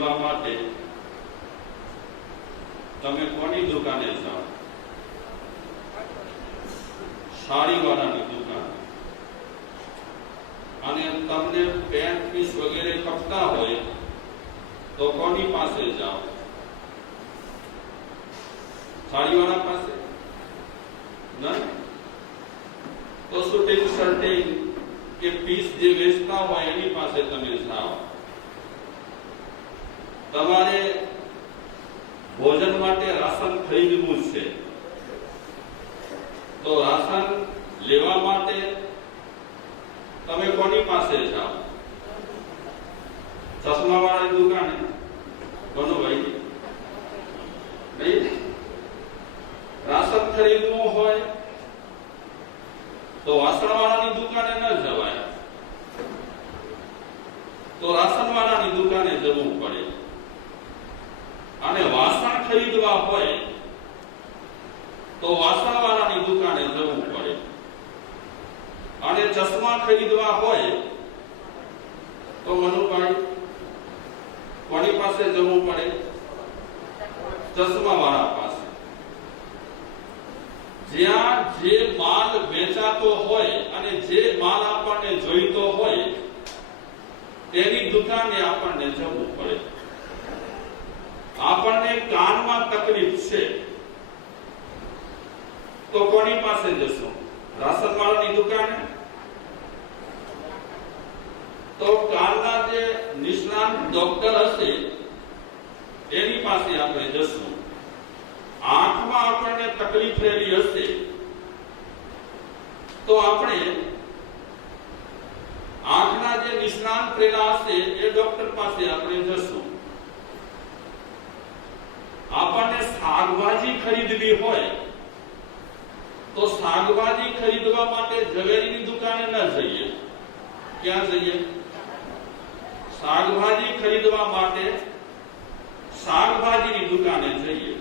ખરીદવા માટે તમે કોની દુકાને જાઓ? સાડીવાળાની દુકાન. અને તમને પેન્ટ પીસ વગેરે ખપતા હોય તો કોની પાસે જાઓ? સાડીવાળા પાસે ના? તો શૂટિંગ શર્ટિંગ કે પીસ જે વેચતા હોય એની પાસે તમે જાઓ. તમારે ભોજન માટે રાશન ખરીદવું છે તો રાશન લેવા માટે તમે કોની પાસે જાઓ? ચશ્મા વાળાની દુકાને? કોનો ભાઈ? નહીં. રાશન ખરીદવું હોય તો વાસણ વાળાની દુકાને ન જવાય, તો રાશન વાળાની દુકાને જવું પડે. અને વાસણ ખરીદવા હોય તો વાસણ વાળાની દુકાને જવું પડે. અને ચશ્મા ખરીદવા હોય તો મનુભાઈ કોની પાસે જવું પડે? ચશ્મા વાળા પાસે. જ્યાં જે માલ વેચાતો હોય અને જે માલ આપણને જોઈતો હોય તેની દુકાને આપણને જવું પડે. આપણને કાનમાં તકલીફ છે તો કોની પાસે જશો? રાશન વાળાની દુકાને? તો કાનના જે નિષ્ણાત ડોક્ટર હશે એની પાસે આપણે જશું. આંખમાં આપણને તકલીફ રહેલી હશે તો આપણે આંખના જે નિષ્ણાત રહેલા હશે એ ડોક્ટર પાસે આપણે જશું. આપણને શાકભાજી ખરીદવી હોય તો શાકભાજી ખરીદવા માટે ઝવેરીની દુકાને ન જઈએ. ક્યાં જઈએ? શાકભાજી ખરીદવા માટે શાકભાજીની દુકાને જઈએ.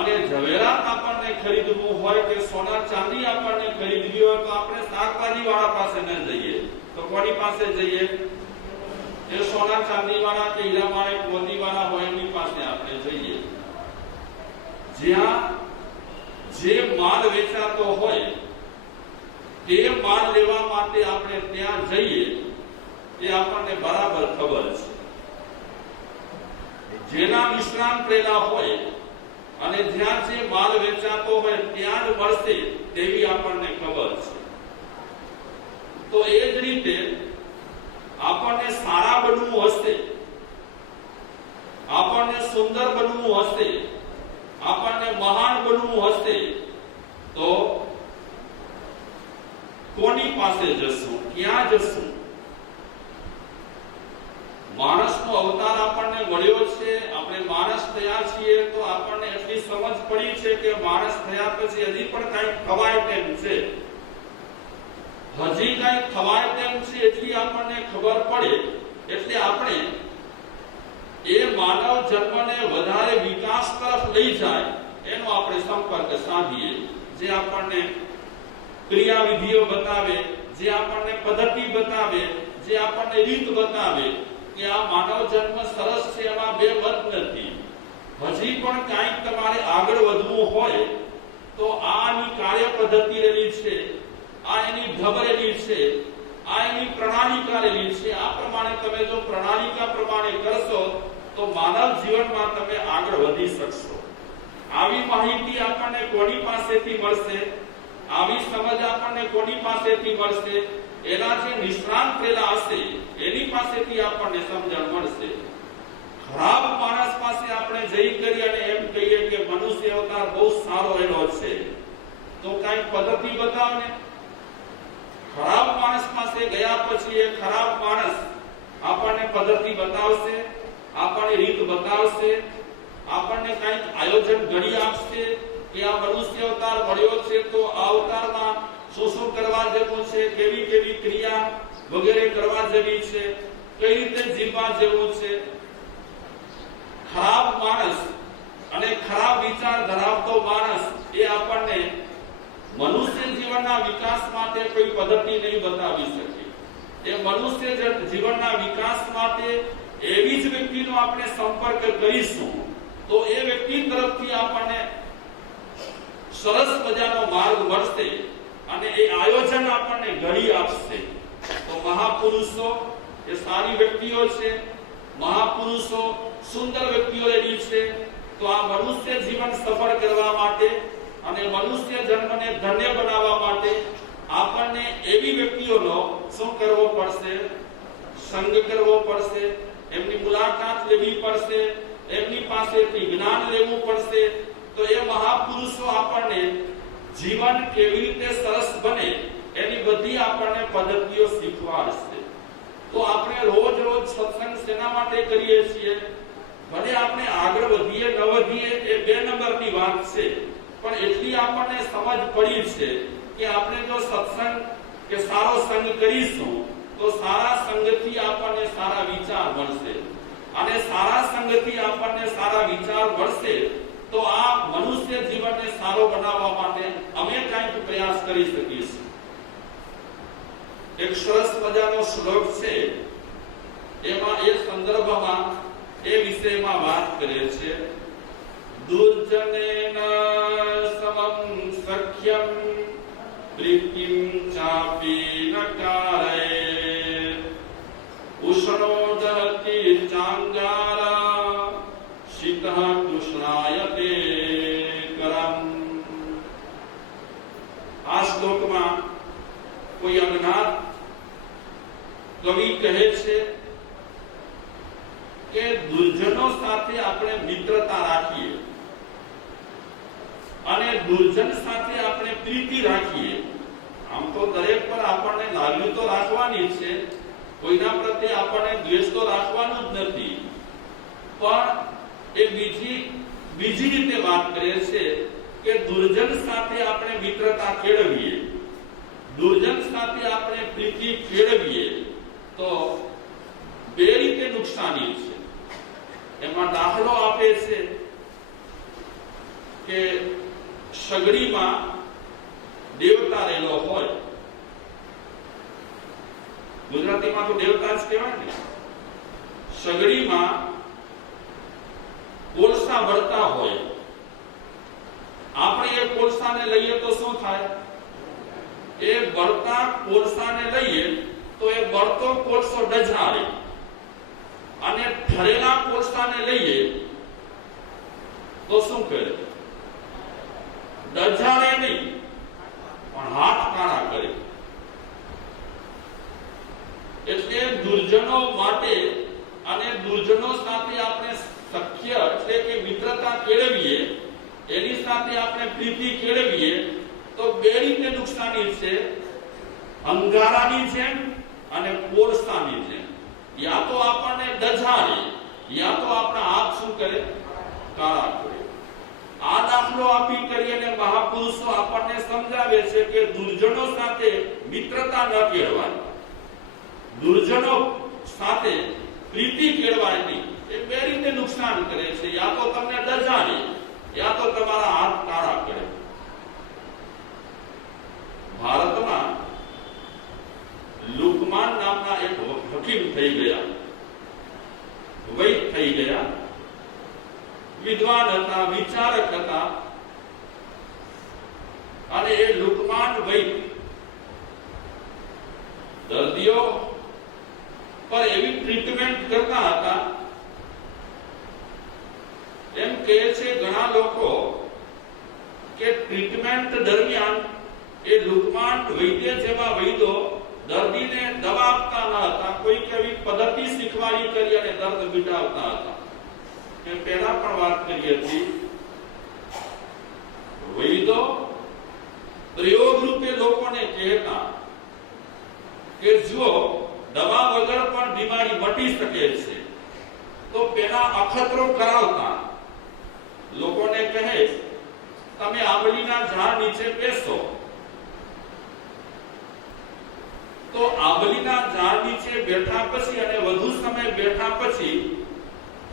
અને ઝવેરાત આપણને ખરીદવું હોય કે સોના ચાંદી આપણને ખરીદવી હોય તો આપણે શાકભાજી વાળા પાસે ન જઈએ તો કોની પાસે જઈએ? એ સોના ચાંદી વાળા કે હીરા વાળા મોતી વાળા હોય એની પાસે આપણે જઈએ. જ્યાં જે માલ વેચાતો હોય તે માલ લેવા માટે આપણે ત્યાં જઈએ એ આપણને બરાબર ખબર છે. જેના નિષ્ણાત રહેલા હોય અને જ્યાં જે માલ વેચાતો હોય ત્યાં જ મળશે તેવી આપણને ખબર છે. તો એ જ રીતે આપણને સારા બનવું હશે, આપણને સુંદર બનવું હશે, આપણને મહાન બનવું હશે તો કોની પાસે જશું? ક્યાં જશું? માણસનો અવતાર આપણને મળ્યો છે, આપણે માણસ થયા છીએ તો આપણને એટલી સમજ પડી છે કે માણસ થયા પછી હજી પણ કંઈક ખવાય તેમ છે, હજી કંઈક ખવાય તેમ છે એટલી આપણને ખબર પડે. એટલે આપણે એ માનવ જન્મને વધારે વિકાસ તરફ લઈ જાય એનો આપણે સંપર્ક સાધીએ. જે આપણને ક્રિયાવિધિઓ બતાવે, જે આપણને પદ્ધતિ બતાવે, જે આપણને રીત બતાવે કે આ માનવ જન્મ સરસ છે, એમાં બે મત નથી. હજી પણ કંઈક તમારે આગળ વધવું હોય તો આની કાર્ય પદ્ધતિ રહેલી છે, આ એની ઢબ રહેલી છે, આ એની પ્રણાલિકા રહેલી છે. આ પ્રમાણે તમે જો પ્રણાલિકા પ્રમાણે કરશો તો માનવ જીવનમાં તમે આગળ વધી શકશો. આવી માહિતી આપણને કોની પાસેથી મળશે? આવી સમજ આપણને કોની પાસેથી મળશે? એના જે નિષ્ણાત રહેલા હશે એની પાસેથી આપણને સમજણ મળશે. ખરાબ માણસ પાસે આપણે જઈ કરી અને એમ કહીએ કે મનુષ્ય અવતાર બહુ સારો એનો છે તો કઈ પદ્ધતિ બતાવને. ખરાબ માણસ પાસે ગયા પછી એ ખરાબ માણસ આપણને પદ્ધતિ બતાવશે, આપણને રીત બતાવશે, આપણને કંઈક આયોજન ઘડી આપશે કે આ મનુષ્ય અવતાર મળ્યો છે તો આ અવતારમાં શું શું કરવા જેવું છે, કેવી કેવી ક્રિયા વગેરે કરવા જેવી છે, કઈ રીતે જીવવા જેવું છે. ખરાબ માણસ અને ખરાબ વિચાર ધરાવતો માણસ એ આપણને મનુષ્ય જીવનના વિકાસ માટે કોઈ પદ્ધતિ નહીં બતાવી શકે. એ મનુષ્ય જીવનના વિકાસ માટે વ્યક્તિનો આપણે સંપર્ક કરીશું તો એ વ્યક્તિ તરફથી આપણને સરસ મજાનો માર્ગ મળશે અને એ આયોજન આપણને ઘડી આપશે. તો મહાપુરુષો એ સારી વ્યક્તિઓ છે, મહાપુરુષો સુંદર વ્યક્તિઓ રેડી છે. તો આ મનુષ્ય જીવન સફળ કરવા માટે અને મનુષ્ય જન્મને ધન્ય બનાવવા માટે આપણને એવી વ્યક્તિઓનો શું કરવો પડશે? સંગ કરવો પડશે, એમની મુલાકાત લેવી પડશે, એમની પાસેથી જ્ઞાન લેવું પડશે. તો એ મહાપુરુષો આપણને જીવન કેવી રીતે સરસ બને એની બધી આપણને પદ્ધતિઓ શીખવાડશે. તો આપણે રોજ સત્સંગ શેના માટે કરીએ છીએ? ભલે આપણે આગળ વધીએ ન વધીએ એ બે નંબરની વાત છે, પણ એટલી આપણને સમજ પડી છે કે આપણે જો સત્સંગ કે સારો સંગ કરીશું તો સારા સંગથી આપણને સારા વિચાર મળશે અને સારા સંગથી આપણને સારા વિચાર મળશે તો આ મનુષ્ય જીવનને સારો બનાવવા માટે અમે કંઈક પ્રયાસ કરી શકીશું. એક સરસ મજાનો શ્લોક છે, એમાં એ સંદર્ભમાં એ વિષયમાં વાત કરે છે. દુર્જનેન સમમ સખ્યમ પ્રીતિમ ચાપી ન કારયે ઉષ્ણો દહતિ ચાંગારા શીતઃ તૃષ્ણાયતે કરમ. આ શ્લોકમાં કોઈ અજ્ઞાત કવિ કહે છે કે દુર્જનો સાથે આપણે મિત્રતા રાખીએ અને દુર્જન સાથે આપણે પ્રીતિ રાખીએ. આમ તો દરેક પર આપણને લાગણી તો રાખવાની છે, કોઈના પ્રત્યે આપણને દ્વેષ તો રાખવાનું જ નથી, પણ એ બીજી રીતે વાત કરે છે કે દુર્જન સાથે આપણે મિત્રતા કેળવીએ, દુર્જન સાથે આપણે પ્રીતિ કેળવીએ તો બે રીતે નુકસાની છે. એમાં દાખલો આપે છે કે સગડીમાં દેવતા રહેલો હોય, ગુજરાતીમાં તો દેવતા જ કહેવાય ને, સગડીમાં કોલસા બળતા હોય, આપણે એ કોલસાને લઈએ તો શું થાય? એ બળતા કોલસાને લઈએ તો એ બળતો કોલસો ડઝાડે અને ઠરેલા કોલસાને લઈએ તો શું કરે? ડઝાડે નહીં પણ હાથ કાળા કરે. એટલે દુર્જનો માટે અને દુર્જનો સાથે આપણે સખ્ય એટલે કે મિત્રતા કેળવીએ, એની સાથે આપણે પ્રીતિ કેળવીએ તો બે રીતે નુકસાની છે, અંગારાની જેમ અને કોલસાની જેમ. યા તો આપણને ડઝાડે, યા તો આપણા હાથ શું કરે? કાળા કરે. આ દાખલો આપી કરીને મહાપુરુષો આપણને સમજાવે છે કે દુર્જનો સાથે મિત્રતા ન કેળવાય, દુર્જનો સાથે પ્રીતિ કેળવાય નહીં. એ બે રીતે નુકસાન કરે છે, યા તો તમને ડઝાડે, યા તો તમારા હાથ કાળા કરે. ભારતમાં લુકમાન નામના એક હકીમ થઈ ગયા, વૈદ થઈ ગયા, વિદ્વાન હતા, વિચારક હતા. અને એ લુકમાન વૈદ દર્દીઓ પર એવી ટ્રીટમેન્ટ કરતા હતા, એમ કહે છે ઘણા લોકો કે ટ્રીટમેન્ટ દરમિયાન એ લુકમાન વૈદ્ય જેવા વૈદો દર્દીને દવા આપતા ન હતા, કોઈક એવી પદ્ધતિ શીખવાડી કરી અને દર્દ મિટાવતા હતા. મેં પહેલા પણ વાત કરી હતી, વૈદો પ્રયોગ રૂપે લોકોને કહેતા કે જો દવા વગર પણ બીમારી મટી શકે છે તો પેલા અખતરો કરાવતા. લોકોને કહે તમે આંબલીના ઝાડ નીચે બેસો, તો આંબલીના ઝાડ નીચે બેઠા પછી અને વધુ સમય બેઠા પછી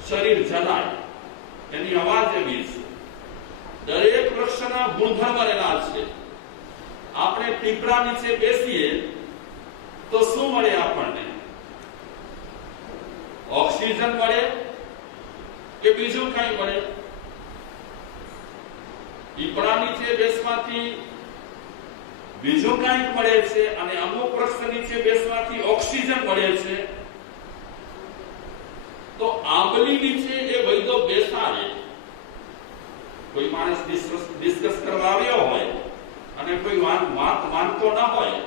શરીર જલાય, એની અવાજ એવી છે. દરેક વૃક્ષના ગુણધર્મ રહેલા છે. આપણે પીપળા નીચે બેસીએ તો શું મળે? આપણને ઓક્સિજન મળે કે બીજું કઈ મળે? પીપળા નીચે બેસવાથી બીજું કઈ મળે છે અને અમુક વૃક્ષ નીચે બેસવાથી ઓક્સિજન મળે છે. તો આંબલી નીચે એ વૈદો બેસાડે. કોઈ માણસ ડિસ્કસ કરવા આવ્યો હોય અને કોઈ વાત માનતો ન હોય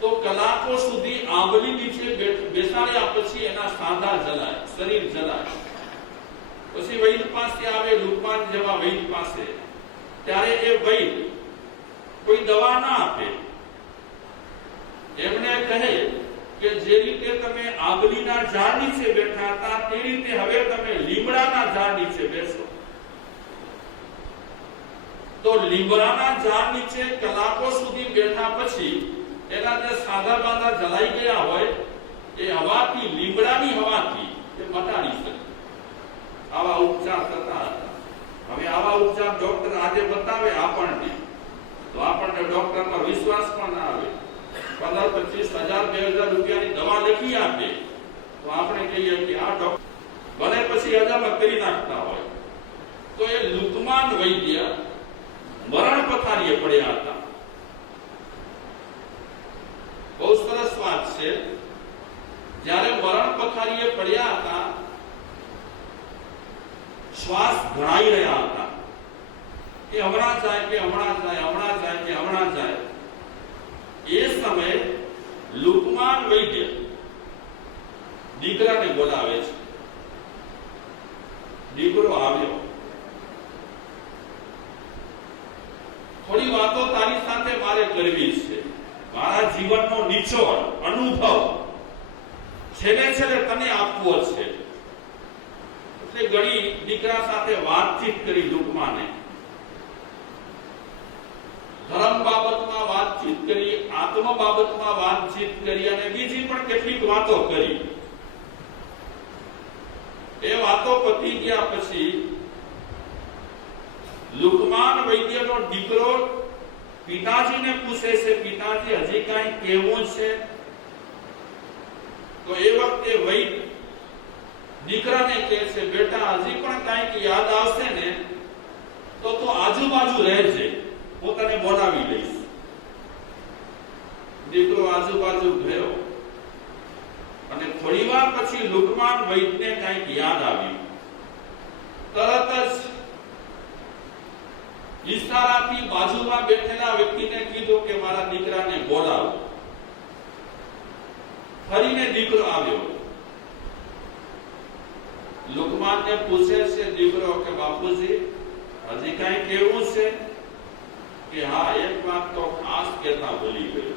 તો કલાકો સુધી આંબલી નીચે બેસાડ્યા પછી એના સાંધા જલાય, શરીર જલાય. પછી વૈદ પાસે આવે, લુકમાન જેવા વૈદ પાસે. ત્યારે એ વૈદ કોઈ દવા ના આપે. એમને કહે કે જે રીતે તમે આંબલીના ઝાડ નીચે બેઠા હતા તે રીતે હવે તમે લીમડાના ઝાડ નીચે બેસો. તો લીમડાના ઝાડ નીચે કલાકો સુધી બેઠા પછી એના જે સાદા બાંધા જલાઈ ગયા હોય એ હવાથી, લીમડાની હવાથી એ મટાડી શકે. આવા ઉપચાર થતા હતા. હવે આવા ઉપચાર ડોક્ટર આજે બતાવે આપણને તો આપણને ડોક્ટર પર વિશ્વાસ પણ ના આવે. 15-25,000 2,000 રૂપિયાની દવા લખી આપે તો આપણે કહીએ કે આ ડોક્ટર ભલે પછી અજામત કરી નાખતા હોય. તો એ લુકમાન વૈદ્ય મરણ પથારીએ પડ્યા હતા. બહુ સરસ વાત છે. જ્યારે મરણ પથારીએ પડ્યા હતા, શ્વાસ ઘણાઈ રહ્યા હતા કે હમણાં જાય કે હમણાં જાય, હમણાં જાય કે હમણાં જાય. એ સમયે લુકમાન વૈદ્ય દીકરાને બોલાવે છે. દીકરો આવ્યો. થોડી વાતો તારી સાથે મારે કરવી છે. મારા જીવનનો નિચોડ અનુભવ છેલ્લે તને આપવો છે. એટલે ઘણી દીકરા સાથે વાતચીત કરી લુકમાને. ધર્મ બાબતમાં વાતચીત કરી, આત્મ બાબતમાં વાતચીત કરી અને બીજી પણ કેટલીક વાતો કરી. એ વાતો પતી ગયા પછી લુકમાન વૈદ્યનો દીકરો પિતાજીને પૂછે છે, પિતાજી હજી કઈ કહેવું છે? તો એ વખતે વૈદ દીકરાને કહે છે, બેટા હજી પણ કઈક યાદ આવશે ને તો આજુબાજુ રહેજે, હું તને બોલાવી લઈશ. દીકરો આજુબાજુ ગયો અને થોડી વાર પછી લુકમાન વૈદને કઈક યાદ આવ્યું. તરત જ ઈશારાથી બાજુમાં બેઠેલા વ્યક્તિને કીધું કે મારા દીકરાને બોલાવો. ફરીને દીકરો આવ્યો. લુકમાનને પૂછે છે દીકરો કે બાપુજી હજી કઈ કહેવું છે? કે હા, એક વાત તો ખાસ કહેતા ભૂલી ગયો.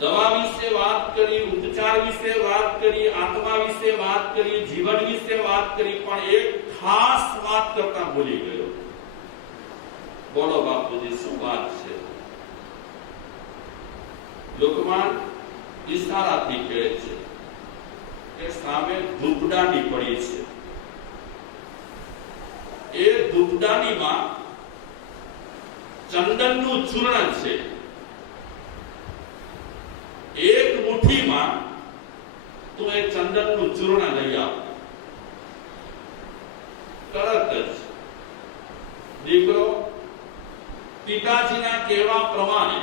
દવા વિશે વાત કરી, ઉપચાર વિશે વાત કરી, આત્મા વિશે વાત કરી, જીવન વિશે વાત કરી, પણ એક ખાસ વાત કરતા ભૂલી ગયો. બોલો બાપુજી, શું વાત છે? લુકમાન ઈશારાથી કહે છે કે સામે ધૂપદાની પડી છે. એ ધૂપદાનીમાં ચંદનનું ચૂર્ણ છે. એક મુઠ્ઠીમાં તું એ ચંદનનું ચૂર્ણ લઈ આવ. તરત જ દીકરો પિતાજીના કહેવા પ્રમાણે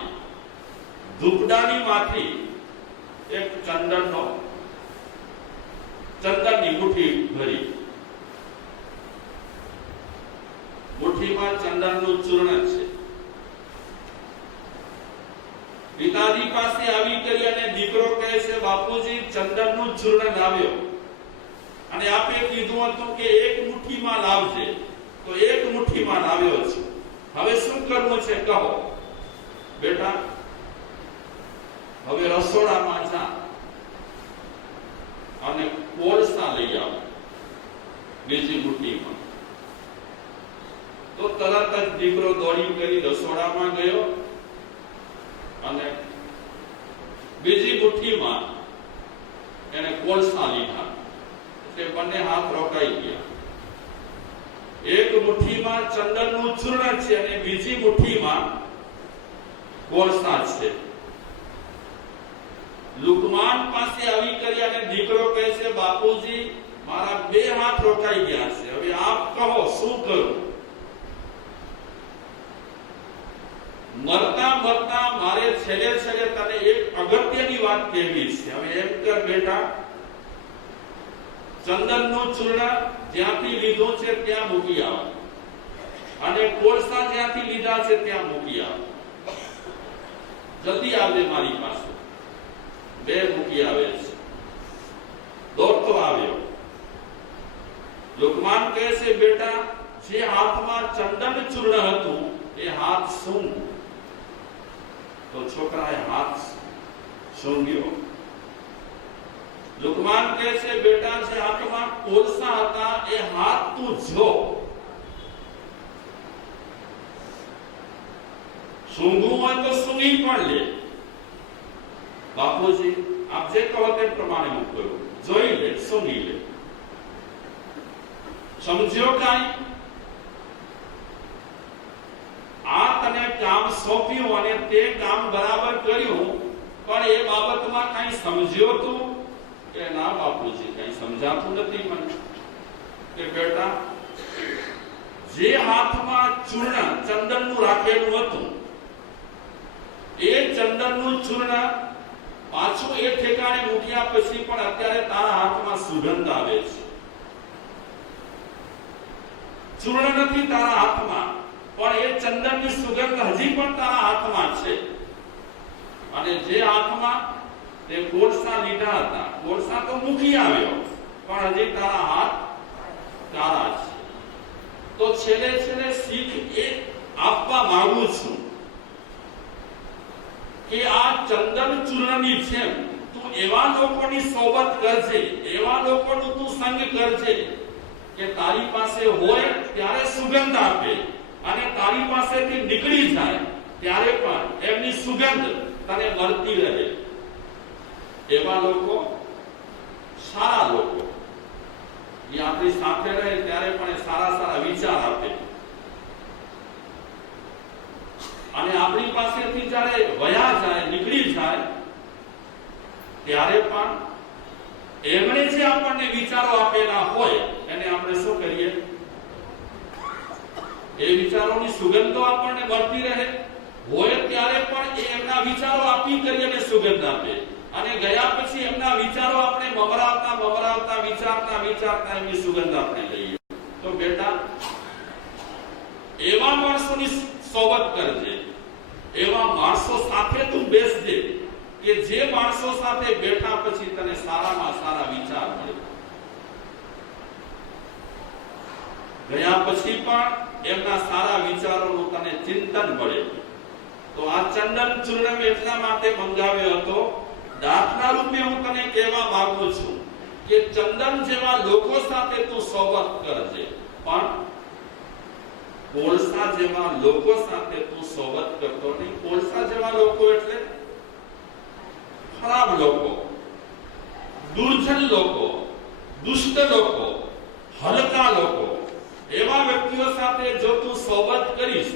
ધૂપદાનીમાંથી એક ચંદનની મુઠ્ઠી ભરી. મુઠ્ઠીમાં ચંદનનું ચૂર્ણ છે. પિતાજી પાસે આવી કરી અને દીકરો કહે છે, બાપુજી ચંદનનું ચૂર્ણ લાવ્યો અને આપે કીધું હતું કે એક મુઠ્ઠીમાં લાવજે, તો એક મુઠ્ઠીમાં લાવ્યો છું. હવે શું કરવું છે કહો? બેટા હવે રસોડામાં જા અને કોળસા લઈ આવ બીજી મુઠ્ઠીમાં. તો તરત જ દીકરો દોડી કરી રસોડામાં ગયો અને બીજી મુઠ્ઠીમાં એને કોળસા લીધા. એટલે બંને હાથ રોકાઈ ગયા. એક મુઠ્ઠીમાં ચંદનનું ચૂર્ણ છે અને બીજી મુઠ્ઠીમાં કોળસા છે. લુકમાન પાસે આવી કરી અને દીકરો કહે છે, બાપુજી મારા બે હાથ રોકાઈ ગયા છે, હવે આપ કહો શું કરું? મરતા મરતા મારે છેલ્લે છેલ્લે તને એક અગત્યની વાત કહેવી છે. હવે એમ કર બેટા, ચંદનનું ચૂર્ણ જ્યાંથી લીધું છે ત્યાં મૂકી આવ, અને કોળસા જ્યાંથી લીધા છે ત્યાં મૂકી આવ. જલ્દી આવજે મારી પાસે. બે મૂકી આવે છે, દોડતો આવ્યો. લુકમાન કહે છે, બેટા જે હાથમાં ચંદન ચૂર્ણ હતું એ હાથ સૂંઘ. તો છોકરાએ હાથ સૂંઘ્યો. લુકમાન કહે છે, બેટા જે હાથમાં કોલસા હતા એ હાથ તું જો. સૂંઘવું હોય તો સૂંઘી પણ લે. બાપુજી આપ જે કહો તે પ્રમાણે હું કરું. જોઈ લે, સૂંઘી લે. સમજ્યો કાંઈ? આ તને કામ સોંપ્યું અને તે કામ બરાબર કર્યું, પણ એ બાબતમાં કઈ સમજ્યો તું? કે ના બાપુજી, કઈ સમજાતું નથી મને. કે બેટા જે હાથમાં ચૂર્ણ ચંદનનું રાખેલું હતું એ ચંદનનું ચૂર્ણ પાછું એ ઠેકાણે મૂક્યા પછી પણ અત્યારે તારા હાથમાં સુગંધ આવે છે. ચૂર્ણ નથી તારા હાથમાં, પણ એ ચંદનની સુગંધ હજી પણ તારા હાથમાં છે. અને જે હાથમાં તે કોળસા લીધા હતા, કોળસા તો મૂકી આવ્યો, પણ હજી તારા હાથ કાળા છે. તો છેલ્લે છેલ્લે શીખ એ આપવા માંગુ છું કે આ ચંદન ચૂર્ણની જેમ તું એવા લોકોની સોબત કરજે, એવા લોકોનું તું સંગ કરજે કે તારી પાસે હોય ત્યારે સુગંધ આપે, અને તારી પાસેથી નીકળી જાય ત્યારે પણ એમની સુગંધ તને મળતી રહે. એવા લોકો, સારા લોકો, એ આપણી સાથે રહે ત્યારે પણ સારા સારા વિચાર આપે, અને આપણી પાસેથી જ્યારે વયા જાય, નીકળી જાય ત્યારે પણ એમણે જે આપણને વિચારો આપેલા હોય એને આપણે શું કરીએ? એ વિચારોની સુગંધ તો આપણને મળતી રહે, હોય ત્યારે પણ એ એમના વિચારો આપી કરીને સુગંધ આપે, અને ગયા પછી એમના વિચારો આપણે મમરાવતા મમરાવતા વિચારતા વિચારતા એમની સુગંધ આપણે લઈએ. તો બેટા એવા માણસોની સોબત કરજે, એવા માણસો સાથે તું બેસજે કે જે માણસો સાથે બેઠા પછી તને સારામાં સારા વિચાર મળે, ગયા પછી પણ એમના સારા વિચારોનું તને ચિંતન મળે. તો આ ચંદન ચૂર્ણ એટલા માટે મંગાવ્યો હતો, દાખલા રૂપે હું તને કહેવા માંગુ છું કે ચંદન જેવા લોકો સાથે તું સોબત કરજે, પણ કોળસા જેવા લોકો સાથે તું સોબત કરતો નહીં. કોળસા જેવા લોકો એટલે ખરાબ લોકો, દુર્જન લોકો, દુષ્ટ લોકો, હલકા લોકો, એવા વ્યક્તિઓ સાથે જો તું સોબત કરીશ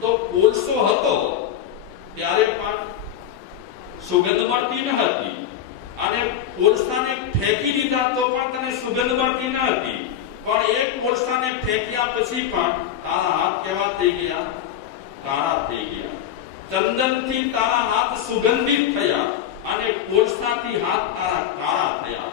તો કોલસો હતો ત્યારે પણ સુગંધ મળતી ન હતી, અને કોલસાને ફેંકી દીધા તો પણ તને સુગંધ મળતી ન હતી, પણ એક કોલસાને ફેંક્યા પછી પણ તારા હાથ કેવા થઈ ગયા? કાળા થઈ ગયા. ચંદનથી તારા હાથ સુગંધિત થયા અને કોલસાથી હાથ તારા કાળા થયા.